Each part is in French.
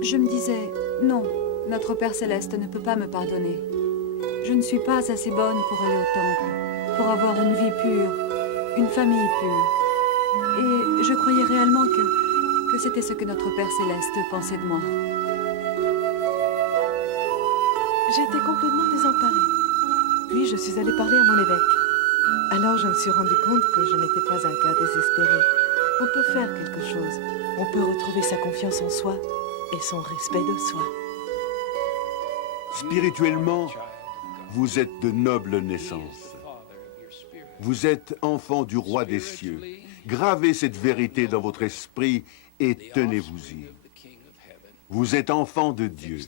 Je me disais, non, notre Père Céleste ne peut pas me pardonner. Je ne suis pas assez bonne pour aller au temple, pour avoir une vie pure, une famille pure. Et je croyais réellement que c'était ce que notre Père Céleste pensait de moi. J'étais complètement désemparée. Puis je suis allée parler à mon évêque. Alors je me suis rendu compte que je n'étais pas un cas désespéré. On peut faire quelque chose. On peut retrouver sa confiance en soi et son respect de soi. Spirituellement, vous êtes de noble naissance. Vous êtes enfant du roi des cieux. Gravez cette vérité dans votre esprit et tenez-vous-y. Vous êtes enfant de Dieu.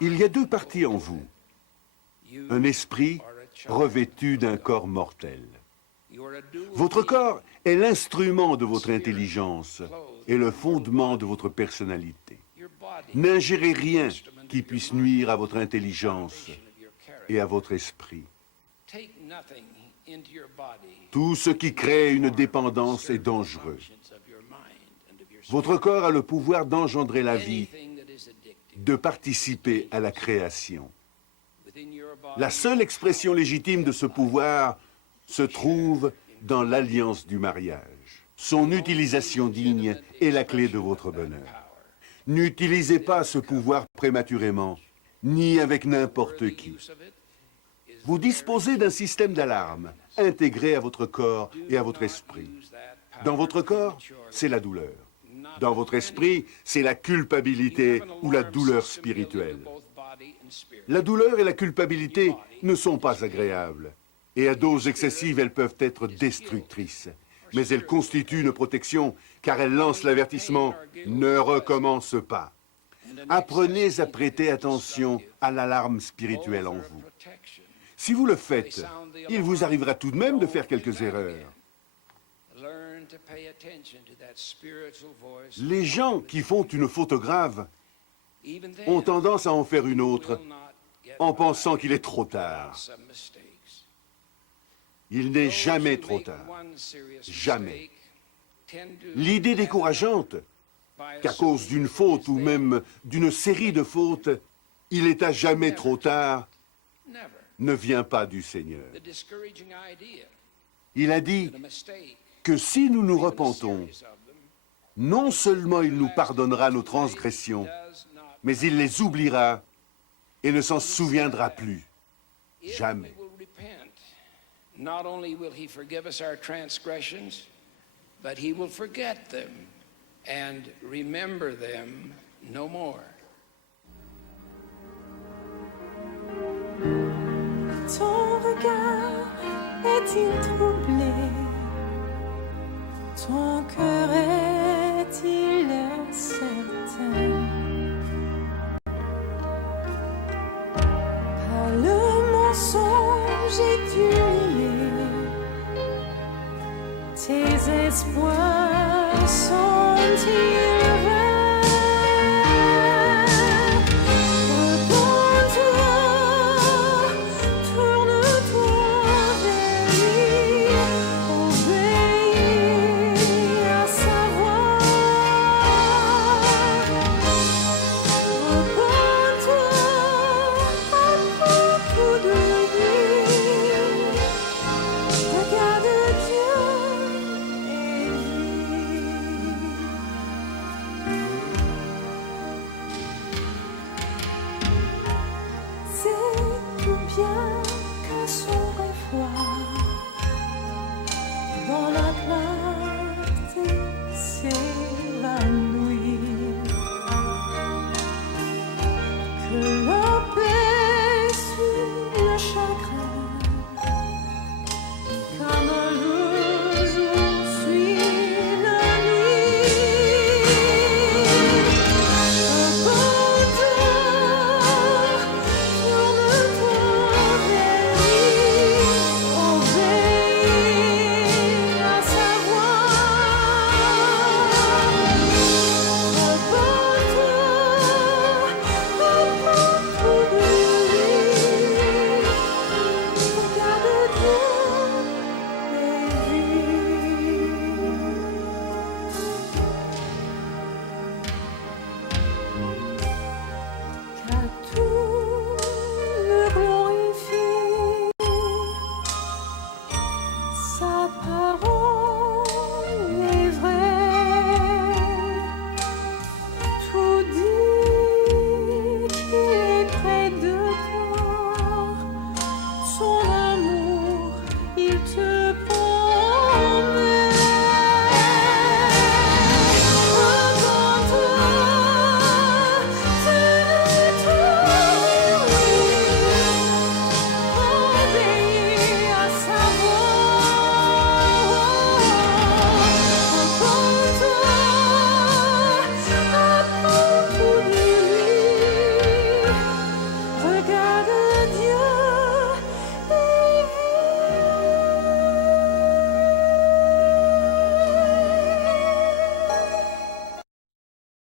Il y a deux parties en vous. Un esprit revêtu d'un corps mortel. Votre corps est l'instrument de votre intelligence et le fondement de votre personnalité. N'ingérez rien qui puisse nuire à votre intelligence et à votre esprit. Tout ce qui crée une dépendance est dangereux. Votre corps a le pouvoir d'engendrer la vie, de participer à la création. La seule expression légitime de ce pouvoir se trouve dans l'alliance du mariage. Son utilisation digne est la clé de votre bonheur. N'utilisez pas ce pouvoir prématurément, ni avec n'importe qui. Vous disposez d'un système d'alarme intégré à votre corps et à votre esprit. Dans votre corps, c'est la douleur. Dans votre esprit, c'est la culpabilité ou la douleur spirituelle. La douleur et la culpabilité ne sont pas agréables. Et à dose excessive, elles peuvent être destructrices. Mais elles constituent une protection, car elles lancent l'avertissement « Ne recommence pas ». Apprenez à prêter attention à l'alarme spirituelle en vous. Si vous le faites, il vous arrivera tout de même de faire quelques erreurs. Les gens qui font une faute grave ont tendance à en faire une autre en pensant qu'il est trop tard. Il n'est jamais trop tard. Jamais. L'idée décourageante qu'à cause d'une faute ou même d'une série de fautes, il est à jamais trop tard, ne vient pas du Seigneur. Il a dit que si nous nous repentons, non seulement il nous pardonnera nos transgressions, mais il les oubliera et ne s'en souviendra plus. Jamais. Not only will he forgive us our transgressions, but he will forget them and remember them no more. Ton regard est-il troublé? Ton cœur est-il incertain? Par le mensonge es-tu lié? Tes espoirs sont-ils